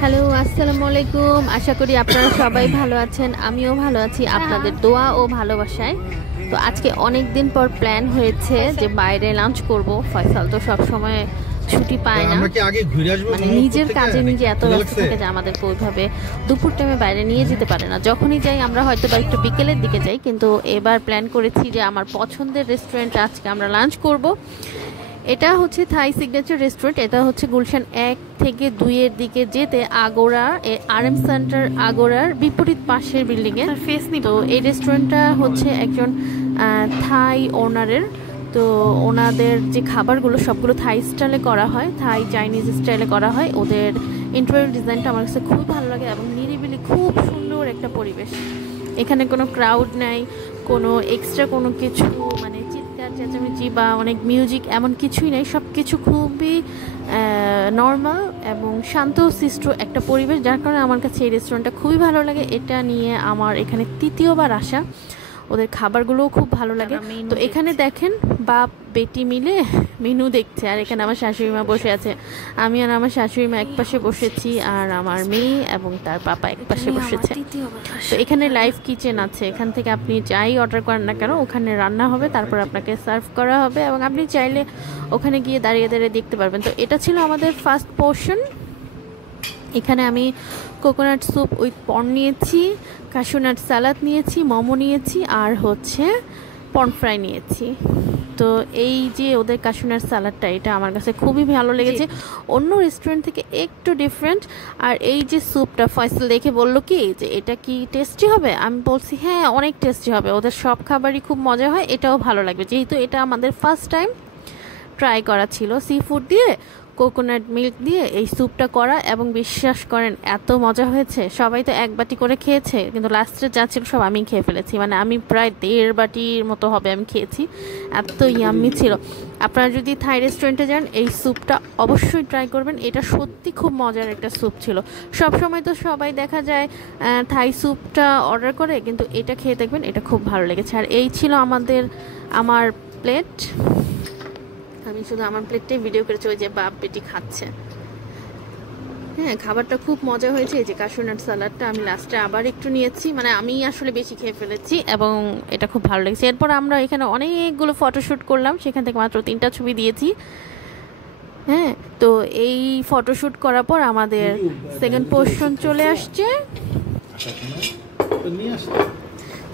Hello, আসসালামু আলাইকুম। আশা করি আপনারা সবাই ভালো আছেন। আমিও ভালো আছি আপনাদের দোয়া ও ভালোবাসায়। তো আজকে অনেক দিন পর প্ল্যান হয়েছে যে বাইরে লাঞ্চ করব। ফয়সাল তো সব সময় ছুটি পায় না, মানে নিজের কাজে নিজে এত ব্যস্ত থাকে যে আমাদেরকে ওইভাবে দুপুর টাইমে বাইরে নিয়ে যেতে পারে না। যখনই যাই আমরা হয়তো বা একটু বিকেলের দিকে যাই, কিন্তু এবার প্ল্যান করেছি যে আমার পছন্দের রেস্টুরেন্টে আজকে আমরা লাঞ্চ করব। এটা হচ্ছে থাই সিগনেচার রেস্টুরেন্ট। এটা হচ্ছে গুলশান 1 থেকে 2 এর দিকে যেতে আগোড়া RM সেন্টার আগোড়ার বিপরীত পাশের বিল্ডিংয়ে ফেস নিব। তো এই রেস্টুরেন্টটা হচ্ছে একজন থাই ওনারের। তো ওনাদের যে খাবারগুলো সবগুলো থাই স্টাইলে করা হয়, থাই চাইনিজ স্টাইলে করা হয়। ওদের ইন্টেরিয়র ডিজাইনটা আমার কাছে খুব ভালো লাগে এবং নিরিবিলি খুব সুন্দর একটা পরিবেশ। এখানে কোনো ক্রাউড নাই, কোনো এক্সট্রা কোনো কিছু মানে চিৎকার চেঁচামেচি বা অনেক মিউজিক এমন কিছুই নেই। সব কিছু খুবই নর্মাল এবং শান্তশিষ্ট একটা পরিবেশ, যার কারণে আমার কাছে এই রেস্টুরেন্টটা খুবই ভালো লাগে। এটা নিয়ে আমার এখানে তৃতীয়বার আসা। ওদের খাবারগুলোও খুব ভালো লাগে। তো এখানে দেখেন বাপ বেটি মিলে মেনু দেখছে, আর এখানে আমার শাশুড়ি মা বসে আছে। আমি আর আমার শাশুড়ি মা এক পাশে বসেছি, আর আমার মেয়ে এবং তার পাপা এক পাশে বসেছে। তো এখানে লাইভ কিচেন আছে, এখান থেকে আপনি যাই অর্ডার করেন না কেন ওখানে রান্না হবে, তারপর আপনাকে সার্ভ করা হবে এবং আপনি চাইলে ওখানে গিয়ে দাঁড়িয়ে দাঁড়িয়ে দেখতে পারবেন। তো এটা ছিল আমাদের ফার্স্ট পোর্শন। এখানে আমি কোকোনাট স্যুপ উইথ পর্ন নিয়েছি, কাশু নাট সালাদ নিয়েছি, মোমো নিয়েছি, আর হচ্ছে পর্ন ফ্রাই নিয়েছি। তো এই যে ওদের কাশু নাট সালাডটা, এটা আমার কাছে খুবই ভালো লেগেছে, অন্য রেস্টুরেন্ট থেকে একটু ডিফারেন্ট। আর এই যে স্যুপটা, ফয়সাল দেখে বললো কি যে এটা কি টেস্টি হবে, আমি বলছি হ্যাঁ অনেক টেস্টি হবে, ওদের সব খাবারই খুব মজা হয়, এটাও ভালো লাগবে। যেহেতু এটা আমাদের ফার্স্ট টাইম ট্রাই করা ছিল, সি ফুড দিয়ে কোকোনাট মিল্ক দিয়ে এই স্যুপটা করা, এবং বিশ্বাস করেন এত মজা হয়েছে। সবাই তো এক বাটি করে খেয়েছে, কিন্তু লাস্টে যা ছিল সব আমি খেয়ে ফেলেছি। মানে আমি প্রায় 1.5 বাটির মতো হবে আমি খেয়েছি, এত ইয়াম্মি ছিল। আপনারা যদি থাই রেস্টুরেন্টে যান এই স্যুপটা অবশ্যই ট্রাই করবেন, এটা সত্যি খুব মজার একটা স্যুপ ছিল। সব সময় তো সবাই দেখা যায় থাই স্যুপটা অর্ডার করে, কিন্তু এটা খেয়ে দেখবেন, এটা খুব ভালো লেগেছে। আর এই ছিল আমার প্লেট। আমি শুধু আমার প্লেটটাই ভিডিও করেছি, ওই যে বাপ বেটি খাচ্ছে। হ্যাঁ, খাবারটা খুব মজা হয়েছে। এই যে কাশু নাট সালাডটা আমি লাস্টে আবার একটু নিয়েছি, মানে আমি আসলে বেশি খেয়ে ফেলেছি এবং এটা খুব ভালো লেগেছে। এরপর আমরা এখানে অনেকগুলো ফটোশ্যুট করলাম, সেখান থেকে মাত্র 3টা ছবি দিয়েছি। হ্যাঁ, তো এই ফটোশ্যুট করার পর আমাদের সেকেন্ড পোর্শন চলে আসছে।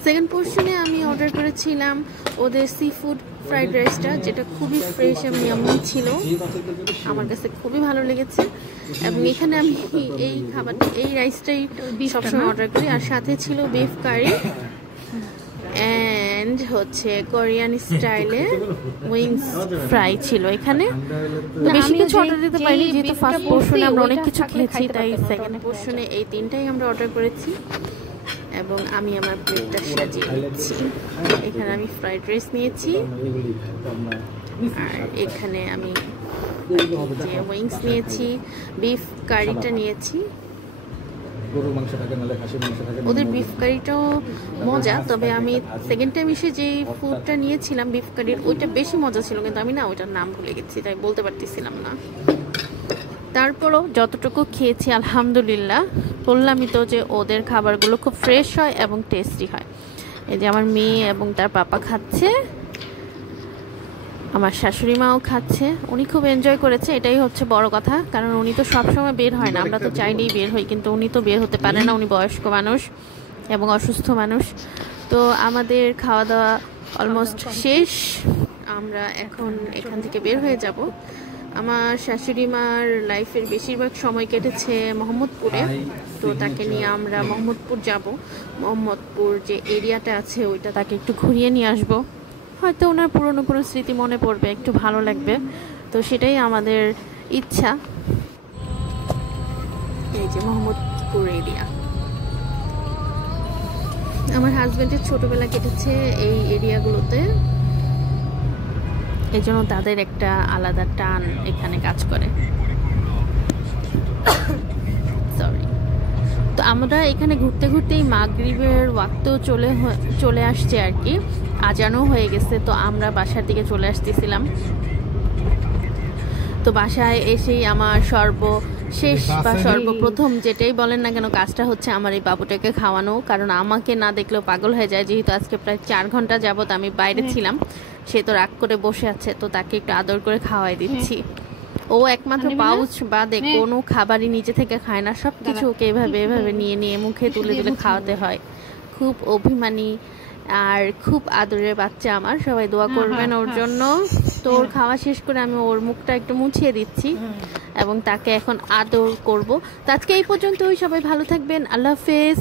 সেকেন্ড পোর্শনে আমি অর্ডার করেছিলাম ওদের সি ফুড ফ্রাইড রাইসটা, যেটা খুবই ফ্রেশ এবং ইয়াম্মি ছিল, আমার কাছে খুবই ভালো লেগেছে। এবং এখানে আমি এই রাইসটাই সবসময় অর্ডার করি। আর সাথে ছিল বিফ কারি অ্যান্ড হচ্ছে কোরিয়ান স্টাইলে উইংস ফ্রাই ছিল এখানে। বেশি কিছু অর্ডার দিতে পারিনি, যেহেতু ফার্স্ট পোর্শনে আমরা অনেক কিছু খেয়েছি, তাই সেকেন্ড পোর্শনে এই 3টাই আমরা অর্ডার করেছি। এবং আমি আমার প্লেটটা সাজিয়ে নিচ্ছি। এখানে আমি ফ্রাইড রাইস নিয়েছি, আর এখানে আমি যে উইংস নিয়েছি, বিফ কারিটা নিয়েছি। ওদের বিফ কারিটাও মজা, তবে আমি সেকেন্ড টাইম এসে যে ফুডটা নিয়েছিলাম বিফ কারির, ওইটা বেশি মজা ছিল, কিন্তু আমি না ওইটার নাম ভুলে গেছি, তাই বলতে পারতেছিলাম না। তারপরও যতটুকু খেয়েছি আলহামদুলিল্লাহ। বললামই তো যে ওদের খাবারগুলো খুব ফ্রেশ হয় এবং টেস্টি হয়। এই যে আমার মেয়ে এবং তার পাপা খাচ্ছে, আমার শাশুড়ি মাও খাচ্ছে, উনি খুব এনজয় করেছে, এটাই হচ্ছে বড় কথা। কারণ উনি তো সবসময় বের হয় না, আমরা তো চাইলেই বের হই, কিন্তু উনি তো বের হতে পারে না, উনি বয়স্ক মানুষ এবং অসুস্থ মানুষ। তো আমাদের খাওয়া দাওয়া অলমোস্ট শেষ, আমরা এখন এখান থেকে বের হয়ে যাব। আমার শাশুড়ি মার লাইফের বেশিরভাগ সময় কেটেছে মোহাম্মদপুরে, তো তাকে নিয়ে আমরা মোহাম্মদপুর যাব। মোহাম্মদপুর যে এরিয়াটা আছে ওইটা তাকে একটু ঘুরিয়ে নিয়ে আসবো, হয়তো ওনার পুরনো কোনো স্মৃতি মনে পড়বে, একটু ভালো লাগবে, তো সেটাই আমাদের ইচ্ছা। এই যে মোহাম্মদপুর এরিয়া, আমার হাজব্যান্ডের ছোটবেলা কেটেছে এই এরিয়াগুলোতে, এই জন্য তাদের একটা আলাদা টান এখানে কাজ করে। সরি। তো আমরা এখানে ঘুরতে ঘুরতেই মাগরিবের ওয়াক্তও চলে আসছে আর কি, আজানও হয়ে গেছে। তো আমরা বাসার দিকে চলে আসতেছিলাম। তো বাসায় এসেই আমার শেষ বা সর্বপ্রথম যেটাই বলেন না কেন কাজটা হচ্ছে আমার এই বাবুটাকে খাওয়ানো, কারণ আমাকে না দেখলেও পাগল হয়ে যায়। যেহেতু আজকে প্রায় 4 ঘন্টা যাবত আমি বাইরে ছিলাম, সে তো রাগ করে বসে আছে, তো তাকে একটু আদর করে খাওয়াই দিচ্ছি। ও একমাত্র পাউচ বাদে কোনো খাবারই নিচে থেকে খায় না, সব কিছু ওকে এভাবে এভাবে নিয়ে নিয়ে মুখে তুলে তুলে খাওয়াতে হয়। খুব অভিমানী আর খুব আদরের বাচ্চা আমার, সবাই দোয়া করবেন ওর জন্য। তো ওর খাওয়া শেষ করে আমি ওর মুখটা একটু মুছিয়ে দিচ্ছি এবং তাকে এখন আদর করব। তো আজকে এই পর্যন্তই, সবাই ভালো থাকবেন, আল্লাহ হাফেজ।